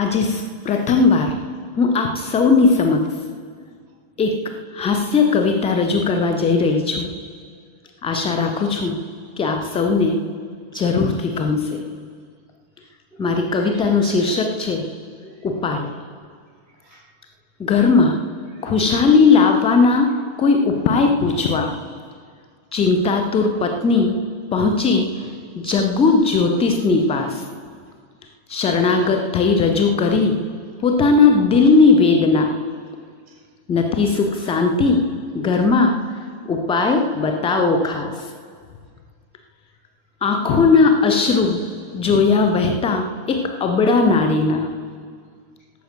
આજે પ્રથમવાર હું આપ સૌની સમક્ષ એક હાસ્ય કવિતા રજૂ કરવા જઈ રહી છું. આશા રાખું છું કે આપ સૌને જરૂરથી ગમશે. મારી કવિતાનું શીર્ષક છે ઉપાય ઘરમાં ખુશાલી લાવવાના કોઈ ઉપાય પૂછવા. ચિંતાતુર પત્ની પહોંચી જગ્ગુ જ્યોતિષની પાસ. શરણાગત થઈ રજૂ કરી પોતાના દિલની વેદના. નથી સુખ શાંતિ, ઘરમાં ઉપાય બતાવો ખાસ. આંખોના અશ્રુ જોયા વહેતા એક અબડા નારીના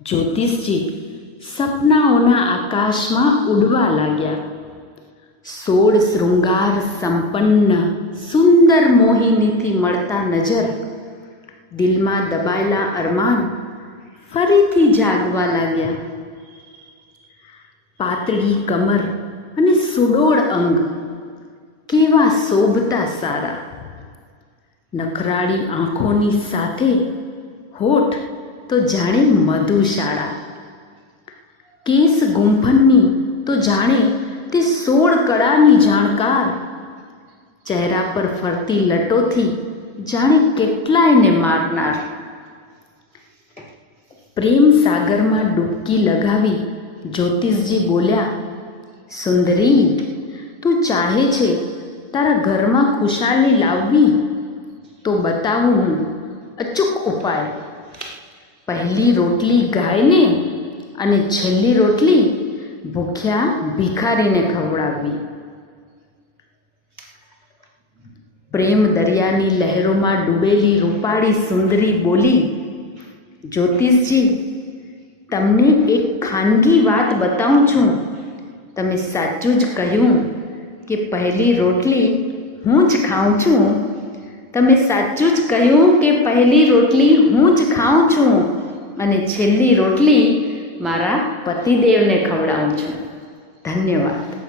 જ્યોતિષજી સપનાઓના આકાશમાં ઉડવા લાગ્યા. સોળ શૃંગાર સંપન્ન સુંદર મોહિનીથી મળતા નજર દિલમાં દબાયેલા અરમાન ફરીથી જાગવા લાગ્યા. પાતળી કમર અને સુડોળ અંગ, કેવા શોભતા સારા. નખરાળી આંખોની સાથે હોઠ તો જાણે મધુશાળા. કેસ ગુંફનની તો જાણે તે સોળ કળાની જાણકાર. ચહેરા પર ફરતી લટોથી જાણે કેટલાયને મારનાર. પ્રેમ સાગરમાં ડૂબકી લગાવી જ્યોતિષજી બોલ્યા, સુંદરી, તું ચાહે છે તારા ઘરમાં ખુશાલી લાવવી? તો બતાવું હું અચૂક ઉપાય. પહેલી રોટલી ગાયને અને છેલ્લી રોટલી ભૂખ્યા ભિખારીને ખવડાવવી. પ્રેમ દરિયાની લહેરોમાં ડૂબેલી રૂપાળી સુંદરી બોલી, જ્યોતિષજી, તમને એક ખાનગી વાત બતાવું છું. તમે સાચું જ કહ્યું કે પહેલી રોટલી હું જ ખાઉં છું. તમે સાચું જ કહ્યું કે પહેલી રોટલી હું જ ખાઉં છું. અને છેલ્લી રોટલી મારા પતિદેવને ખવડાવું છું. ધન્યવાદ.